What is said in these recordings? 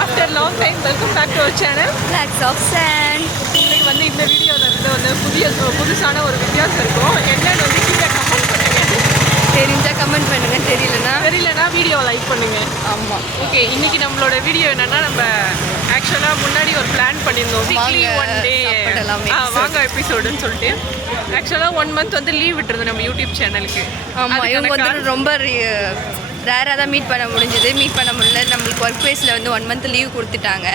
After long time welcome back to our channel Flags of Sand. இன்னைக்கு வந்து இந்த வீடியோவில் வந்து புதுசான ஒரு வித்தியாசம் இருக்கும். என்னன்னு வந்து கீழே கமெண்ட் பண்ணுங்க. தெரிஞ்சா கமெண்ட் பண்ணுங்க, தெரியலனா வீடியோ லைக் பண்ணுங்க. ஆமாம். ஓகே, இன்னைக்கு நம்மளோட வீடியோ என்னன்னா, நம்ம ஆக்சுவலாக முன்னாடி ஒரு பிளான் பண்ணியிருந்தோம். வீக்லி ஒன் டே வாங்க எபிசோடுன்னு சொல்லிட்டு. ஆக்சுவலாக 1 month வந்து லீவ் விட்டுருந்தோம் நம்ம யூடியூப் சேனலுக்கு. ஆமாம், இவங்க வந்து ரொம்ப ரேராக தான் மீட் பண்ண முடிஞ்சது. மீட் பண்ண முடியல. நம்மளுக்கு ஒர்க் பிளேஸில் வந்து 1 month லீவ் கொடுத்துட்டாங்க.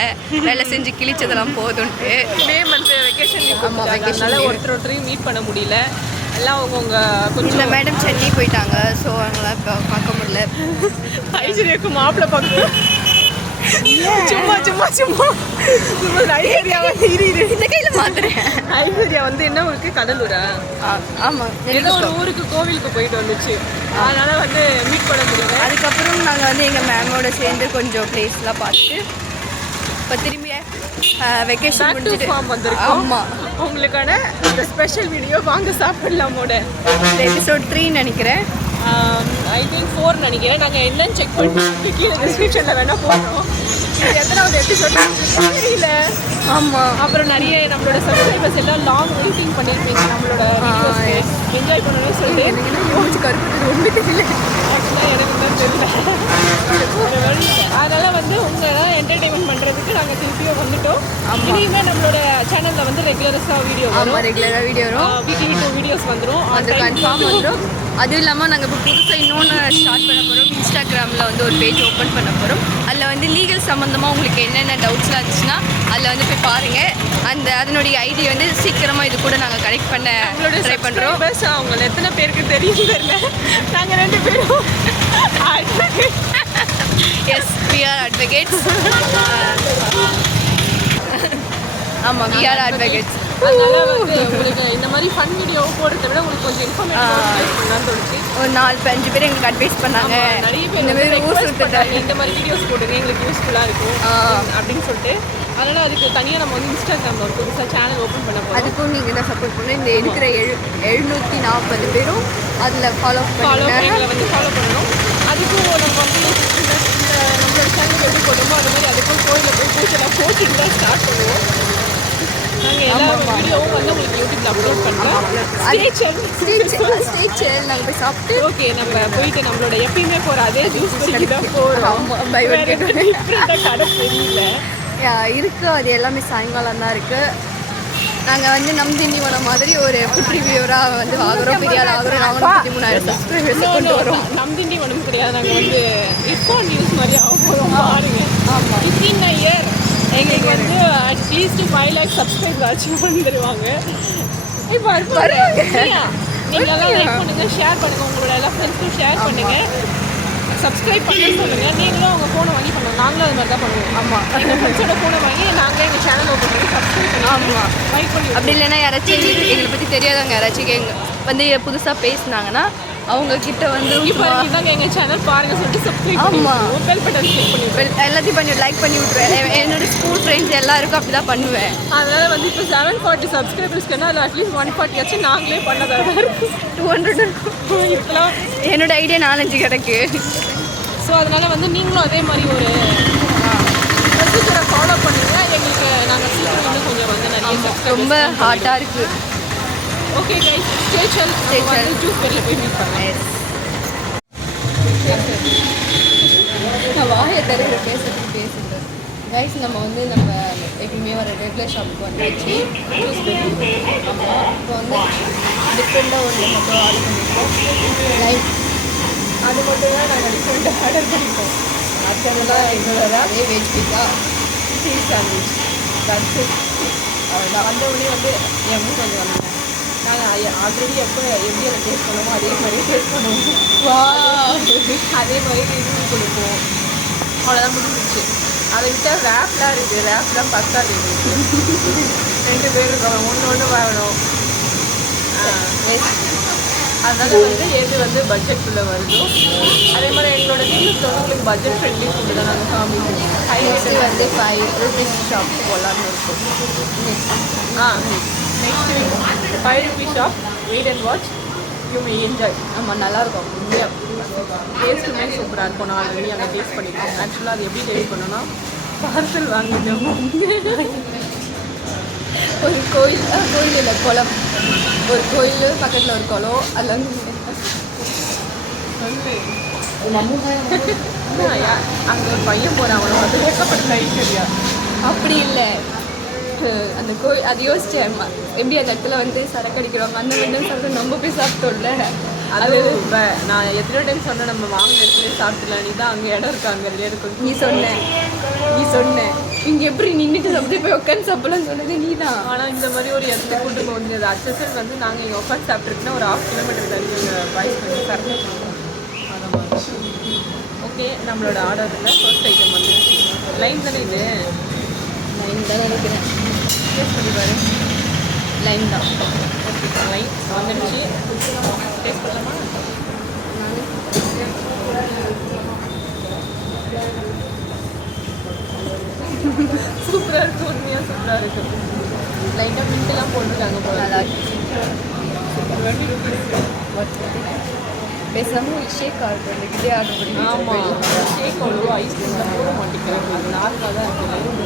வேலை செஞ்சு கிழிச்சதெல்லாம் போதும்ட்டு. May month vacation leave. ஆமாம், வெக்கேஷனால ஒருத்தரையும் மீட் பண்ண முடியல. எல்லாம் அவங்கவுங்க கொஞ்சம். இந்த மேடம் சென்னை போயிட்டாங்க, ஸோ அவங்கள பார்க்க முடியல. ஐஸ்வர்யாவுக்கு மாப்பிள்ளை பார்க்க சும்மா சும்மா சும்மா ஐஸ்வர்யா வந்து இந்த கையில் மாத்துறேன். ஐஸ்வர்யா வந்து என்ன ஊருக்கு? கடலூரா? ஆமாம், ஏதோ ஒரு ஊருக்கு கோவிலுக்கு போயிட்டு வந்துச்சு. அதனால வந்து மீட் பண்ண முடியல. அதுக்கப்புறம் நாங்கள் வந்து எங்கள் மேமோட சேர்ந்து கொஞ்சம் பிளேஸ்லாம் பார்த்துட்டு இப்போ திரும்பி வெக்கேஷன் முடிஞ்சுட்டு வந்திருக்கோம். ஆமாம், உங்களுக்கான இந்த ஸ்பெஷல் வீடியோ வாங்க சாப்பிடலாமோட எபிசோட் 3 நினைக்கிறேன். ஐ திங்க் 4 நினைக்கிறேன். நாங்கள் என்னன்னு செக் பண்ணிட்டு கீழே டிஸ்கிரிப்ஷனில் வேணால் போடுறோம். எத்தனாவது எபிசோட் தெரியல. ஆமாம், அப்புறம் நிறைய நம்மளோட சப்ஸ்கிரைபர்ஸ் எல்லாம் லாங் வெயிட்டிங் பண்ணியிருப்பீங்க நம்மளோட என்ஜாய் பண்ணணும்னு சொல்லி. எனக்கு கருப்பு ஒன்று தெரியல. ஆக்சுவலாக எனக்கு தான் தெரியல. அதனால் வந்து உங்களை என்டர்டெயின்மெண்ட் பண்ணுறதுக்கு நாங்கள் திருப்பியும் வந்துட்டோம். இனிமே நம்மளோட சேனலில் வந்து ரெகுலராக வீடியோ வரும். ரெகுலராக வீடியோ வரும். வீக்லி 2 வீடியோஸ் வந்துடும். அது கன்ஃபார்ம் வந்துடும். அதுவும் இல்லாமல் நாங்கள் இப்போ புதுசாக இன்னொன்று ஸ்டார்ட் பண்ண போகிறோம். இன்ஸ்டாகிராமில் வந்து ஒரு பேஜ் ஓப்பன் பண்ண போகிறோம். அதில் வந்து லீகல் சம்மந்தமாக உங்களுக்கு என்னென்ன டவுட்ஸ்லாம் இருந்துச்சுன்னா அதில் வந்து போய் பாருங்கள். அதனுடைய ஐடி வந்து சீக்கிரமாக இது கூட நாங்கள் கனெக்ட் பண்ண ட்ரை பண்ணுறோம். அவங்க எத்தனை பேருக்கு தெரியும் தெரியல. நாங்கள் 2 பேரும் எஸ், we are advocates. ஆமாம், we are advocates. அதனால வந்து உங்களுக்கு இந்த மாதிரி ஃபன் வீடியோ போடுறத விட உங்களுக்கு கொஞ்சம் இன்ஃபர்மேட்டிவ் பண்ணலாம்னு தோணுச்சு. ஒரு 4-5 பேர் எங்களுக்கு அட்வைஸ் பண்ணாங்க. நிறைய பேர் இந்த மாதிரி ஊர் சுற்றுறாங்க, இந்த மாதிரி வீடியோஸ் போடுங்க எங்களுக்கு யூஸ்ஃபுல்லாக இருக்கும் அப்படின்னு சொல்லிட்டு. அதனால் அதுக்கு தனியாக நம்ம வந்து இன்ஸ்டாகிராமில் ஒரு புதுசாக சேனல் ஓப்பன் பண்ண போகிறோம். அதுக்கும் நீங்கள் தான் சப்போர்ட் பண்ணணும். இந்த இருக்கிற 740 பேரும் அதில் ஃபாலோ எங்களை வந்து ஃபாலோ பண்ணணும். அதுக்கும் நம்ம வந்து நம்மளோட சேனல் எப்படி போடுறோமோ அது மாதிரி அதுக்கும் கோயிலில் போய் பூஜைலாம் போட்டுட்டு தான் ஸ்டார்ட் பண்ணுவோம். நாங்கள் எல்லா வீடியோவும் வந்து உங்களுக்கு யூடியூப்ல அப்லோட் பண்ணுறோம். ஸ்டேஜ் நாங்கள் போய் சாப்பிட்டு ஓகே, நம்ம போயிட்டு நம்மளோட எப்பயுமே போகிற அதே ஜூஸ் கடைக்கு தான் போகிறோம். டிஃப்ரெண்ட்டாக கடை தெரியல இருக்குது. அது எல்லாமே சாயங்காலம் தான் இருக்குது. நாங்கள் வந்து நம்திண்டிவனம் மாதிரி ஒரு ஃபுட் ரிவ்யூவராக வந்து ஆகிறோம். பெரிய ஆள் ஆகிறோம். 43,000 சப்ஸ்கிரைபர்ஸ் கொண்டு வரோம். நம்திண்டிவனம் கிடையாது, நாங்கள் வந்து இர்ஃபான் நியூஸ் மாதிரி ஆக போகிறோம். பாருங்க, ஆமாம், வித்தின் அ இயர் எங்களுக்கு வந்து அட்லீஸ்ட் 5 lakh சப்ஸ்கிரைபர் அச்சீவ் பண்ணிடுவாங்க. இப்போ நீங்களெல்லாம் லைக் பண்ணுங்கள், ஷேர் பண்ணுங்கள், உங்களோட எல்லா ஃப்ரெண்ட்ஸ்க்கும் ஷேர் பண்ணுங்கள், சப்ஸ்கிரைப் பண்ண சொல்லுங்கள். நீங்களும் அவங்க ஃபோனை வாங்கி பண்ணுவோம். நாங்களும் அது மாதிரி தான் பண்ணுவோம். ஆமாம், எங்கள் ஃப்ரெண்ட்ஸோட ஃபோனை வாங்கி நாங்களே எங்கள் சேனல் ஓப்பன் பண்ணி சப்ஸ்கிரைப் பண்ணி ஆமாம் லைக் பண்ணி. அப்படி இல்லைன்னா யாராச்சும் எங்களை பற்றி தெரியாதவங்க யாராச்சும் வந்து புதுசாக பேசினாங்கன்னா அவங்கக்கிட்ட வந்து இப்போ இதாங்க எங்கள் சேனல் பாருங்கள் சொல்லிட்டு சப்ஸ்கிரைப் ஆமாம், பெல் பட்டன் கிளிக் பண்ணி எல்லாத்தையும் பண்ணி லைக் பண்ணி விட்ருவேன். என்னோடய ஸ்கூல் ஃப்ரெண்ட்ஸ் எல்லாருக்கும் அப்படி தான் பண்ணுவேன். அதனால் வந்து இப்போ 740 சப்ஸ்கிரைபர்ஸ்க்குன்னா அதில் அட்லீஸ்ட் 140 ஆச்சும் நாங்களே பண்ணதாக இருக்கும். 200 இருக்கும். இப்போலாம் என்னோடய ஐடியா 4-5 கிடக்கு. ஸோ அதனால் வந்து நீங்களும் அதே மாதிரி ஒரு ப்ரொசீஜரை ஃபாலோ பண்ணுங்க. எங்களுக்கு நாங்கள் சீக்கிரம் வந்து கொஞ்சம் வந்து நிறைய ரொம்ப ஹார்ட்டாக இருக்குது. ஓகே கைஸ், ஸ்டேஷன் ஜூஸ் பேரில் போய் மீட் பண்ணேன். நான் வாயை தருகிற பேசுறது கைஸ். நம்ம வந்து எப்பயுமே வர ரெகுலர் ஷாப்புக்கு வந்தாச்சு. ஜூஸ் பேரி. ஆமாம், இப்போ வந்து டிஃப்ரெண்ட்டாக ஒன்று மட்டும் ஆர்டர் பண்ணியிருக்கோம். லைக் அது மட்டும் தான் நாங்கள் டிஃப்ரெண்ட்டாக ஆர்டர் பண்ணிப்போம். மற்றதெல்லாம் எங்களோட அதே வெஜ் பிக்கா சீஸ் சாண்ட்விச் தட்ஸ் இட். அவ்வளோதான். வந்தவுடனே வந்து என் மூணு வந்து வந்தாங்க. நாங்கள் ஆல்ரெடி எப்படி அதை டேஸ்ட் பண்ணுவோமோ அதே மாதிரி டேஸ்ட் பண்ணுவோம். அதே மாதிரி ரிவ்யூ கொடுப்போம். அவ்வளோதான், முடிஞ்சிச்சு. அதை விட்டால் ரேப்லாம் இருக்குது. ரேப்லாம் பத்தாது எங்களுக்கு. 2 பேர் இருக்கணும், ஒன்று வாங்கணும். அதனால் வந்து எது வந்து பட்ஜெட்டுள்ளே வருதோ அதே மாதிரி எங்களோட வீட்டில் வந்து உங்களுக்கு பட்ஜெட் ஃப்ரெண்ட்லி ஃபுட்டு தான் நாங்கள் காமிப்போம். ஹையஸ்ட்டு வந்து 5 rupees ஷாப் போகலான்னு இருக்கும். Next 5 rupees shop, read and watch வரைக்கும் என்ஜாய். ஆமாம் நல்லாயிருக்கும். டேஸ்ட்டுமே சூப்பராக இருக்கும். நான் ஆல்ரெடி அங்கே டேஸ்ட் பண்ணியிருக்கேன். ஆக்சுவலாக அது எப்படி டேஸ்ட் பண்ணோன்னா பார்சல் வாங்கிட்டோம். ஒரு கோயில் இல்லை குளம், ஒரு கோயில் பக்கத்தில் ஒரு குளம், அதில் வந்து அங்கே ஒரு பையன் போகிறான், அவனை வந்து வெக்கப்பட்ட ஐஸ்வர்யா. அப்படி இல்லை, அந்த கோயில் அது யோசிச்சேன் எப்படி அந்த இடத்துல வந்து சரக்கு அடிக்கிறவங்க அந்த மாதிரி சாப்பிட்டு நம்ம போய் சாப்பிட்டோம்ல. அது இப்போ நான் எத்தனை டைம் சொன்னேன் நம்ம வாங்கின இடத்துல சாப்பிடலாம். நீ தான் அங்கே இடம் இருக்கா, அங்கே இல்லையா இருக்கும். நீ சொன்ன இங்கே எப்படி நின்றுட்டு சாப்பிட்டு போய் உட்காந்து சாப்பிடலாம்னு சொன்னது நீ தான். ஆனால் இந்த மாதிரி ஒரு இடத்துல கூட்டு போக முடியாது. அச்சசல் வந்து நாங்கள் இங்கே உட்காந்து சாப்பிட்ருக்குன்னா ஒரு 1/2 கிலோமீட்டர் தள்ளி பாய்ஸ் பண்ணி சரக்கு அதை மாதிரி. ஓகே, நம்மளோட ஆர்டரில் ஃபர்ஸ்ட் ஐட்டம் வந்து லைன் தானே. இது லைன் தான் நினைக்கிறேன். டேஸ்ட் பண்ணி பாரு. லைன் தான். ஓகே, லைன் வந்துடுச்சு. டேஸ்ட் பண்ணலாமா? சூப்பராக இருக்குது, உண்மையாக சூப்பராக இருக்குது. லைட்டாக மின்ட்டெல்லாம் போட்டுருக்காங்க போல. நல்லா பேசாமல் ஒரு ஷேக் ஆர்டர் பண்ணிக்கிட்டே ஆர்டர் பண்ணி. ஆமாம், ஷேக் அவ்வளோ ஐஸ்கிரீம்லாம் போட மாட்டேங்கிறாங்க. அது நார்மலாக தான் இருக்குது.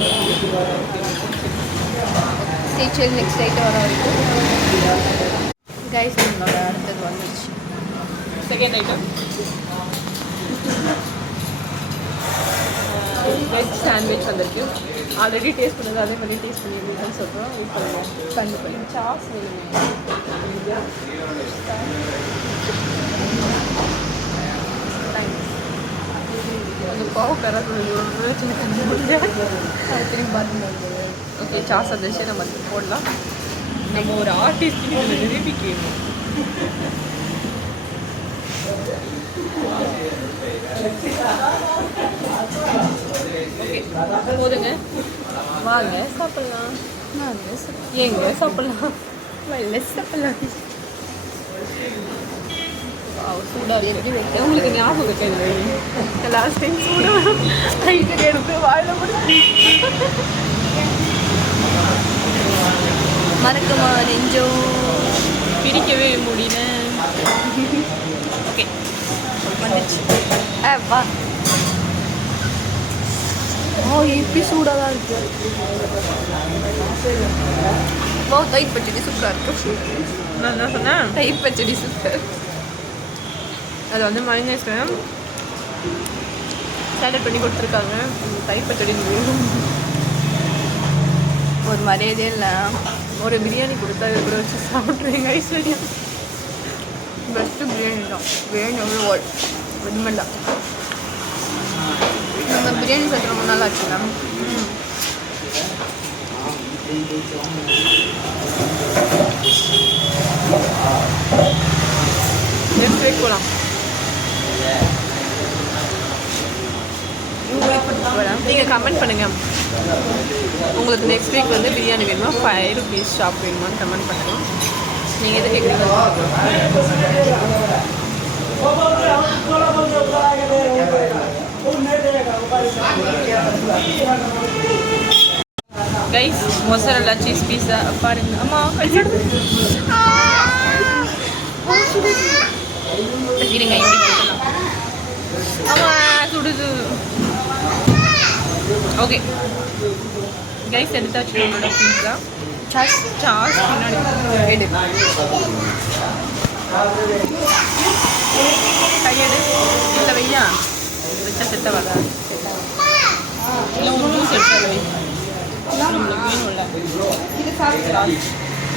சரி நெக்ஸ்ட் ஐட்டம் வர வரைக்கும் கைஸ் நம்மளோட அடுத்தது வந்துச்சு. செகண்ட் ஐட்டம் வெஜ் சாண்ட்விச் வந்திருக்கு. ஆல்ரெடி டேஸ்ட் பண்ணது அதே மாதிரி டேஸ்ட் பண்ணியிருந்தேன்னு சொல்கிறோம். வெயிட் பண்ணுவோம். கண்டிப்பாக சாஸ் வேணுமே. அந்த பாவு கரத்துல சின்ன கஞ்சி திரும்பி பார்த்து. ஓகே, சாஸ் வந்துச்சு. நம்ம போடலாம். நம்ம ஒரு ஆர்டிஸ்ட் நிரூபிக்கணும். ஓகே போதுங்க, வாங்க சாப்பிட்லாம். ஏங்க சாப்பிட்லாம், சாப்பிட்லாம். சூடாக எப்படி வைக்க உங்களுக்கு ஞாபகம் வச்சது. லாஸ்ட் டைம் சூடாக ஐட்டு எடுத்து வாயில மறக்குமா நெஞ்சோ பிரிக்கவே முடியல. ஓகே வந்துச்சு. வா. இப்படி சூடாக தான் இருக்கு. தயிர் பச்சடி சூப்பராக இருக்கு. நான் என்ன சொன்னேன்? தயிர் பச்சடி சூப்பர். அது வந்து மைனஸ் சாலட் பண்ணி கொடுத்துருக்காங்க. தயிர் பச்சடி ஒரு மரியாதையே இல்லை. ஒரு பிரியாணி கொடுத்தா இதை கூட வச்சு சாப்பிட்றீங்க ஐஸ்வர்யா. பெஸ்ட்டு பிரியாணி தான். பிரியாணி எவ்வளோ உண்மையில்ல. நம்ம பிரியாணி சாப்பிட்டு ரொம்ப நாள் ஆச்சு மேம். நெக்ஸ்ட் வீக் போகலாம். நீங்கள் கமெண்ட் பண்ணுங்கள். உங்களுக்கு நெக்ஸ்ட் வீக் வந்து பிரியாணி வேணுமா, 5 rupees ஷாப் வேணுமான்னு கமெண்ட் பண்ணுங்கள். நீங்கள் எது கேட்குறீங்க? கைஸ், மொசரல்லா சீஸ் பீஸா பாருங்க. அம்மா இருங்க, இப்படி போடலாம். அம்மா சுடுது. ஓகே கைஸ், எடுத்தாச்சு நம்மளோட பீஸா. சாஸ் பின்னாடி எடு. கையெடு. இல்லை வையா, வச்சா செத்த வர. இல்லை ஒரு ஜூஸ் எடுத்தால் வை. நம்மளுக்கு வேணும்ல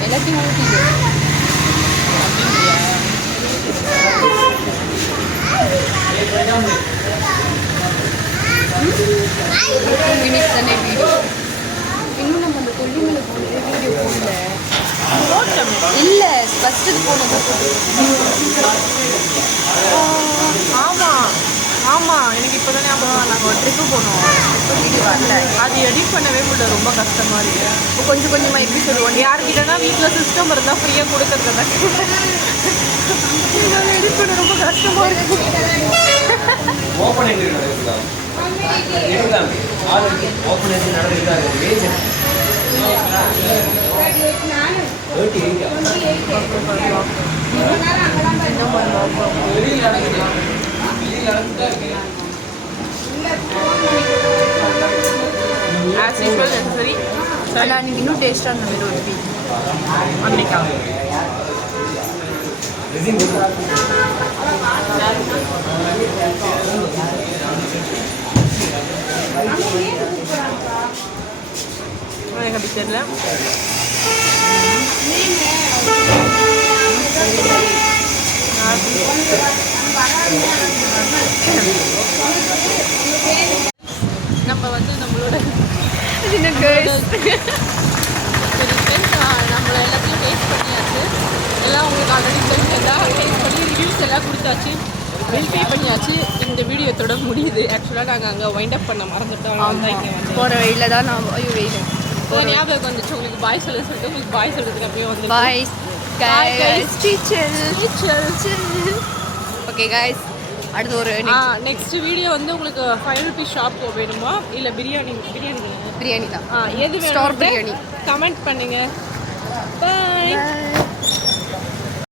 எல்லாத்தையும் ஊற்றிடு. அப்படின்றியா? 2 minutes தானே வீடியோ. இன்னும் நம்ம அந்த கொல்லிமலை போனது வீடியோ போடல. இல்லை ஃபஸ்ட்டு போனது ஆமாம் ஆமாம், எனக்கு இப்போ தானே ஞாபகம். நாங்கள் ஒரு ட்ரிப்பு போனோம். இப்போ வீடியோ வரல. அது எடிட் பண்ணவே முடியல, ரொம்ப கஷ்டமாக இருக்குது. இப்போ கொஞ்சம் கொஞ்சமாக எப்படி சொல்லுவோம். யாருக்கிட்டனா வீட்டில் சிஸ்டம் இருந்தால் ஃப்ரீயாக கொடுக்கறதில்ல. இதனால் எடிட் பண்ண ரொம்ப கஷ்டமாக இருக்குது. இன்னும் ஒரு ஆஸ் யூஸ்வல் நெசசரி ஆனால் நீங்கள் இன்னும் டேஸ்ட்டாக இருந்த மாதிரி ஒரு ஃபீல். அன்னைக்கா எனக்கு அப்படி தெரியல. நம்ம வந்து நம்மளோட நம்மள எல்லாத்தையும் டேஸ்ட் பண்ணியாச்சு. எல்லாம் உங்களுக்கு ஆல்ரெடி தெரிஞ்சதா. டேஸ்ட் பண்ணி ரிவ்யூஸ் எல்லாம் கொடுத்தாச்சு. பில் பே பண்ணியாச்சு. இந்த வீடியோ தொட முடியுது. ஆக்சுவலாக நாங்கள் அங்கே வைண்ட் அப் பண்ண மறந்துட்டோம். போகிற வழியில் தான் நான் வெயில் ஞாபகம் வந்துச்சு உங்களுக்கு பாய் சொல்லிட்டு உங்களுக்கு பாய் சொல்கிறதுக்கு அப்படியே வந்து பாய் ஓகே கைஸ். அடுத்து ஒரு நெக்ஸ்ட் வீடியோ வந்து உங்களுக்கு 5 rupees ஷாப் வேணுமா இல்லை பிரியாணி பிரியாணி தான். எது ஸ்டார் பிரியாணி கமெண்ட் பண்ணுங்க. பாய்.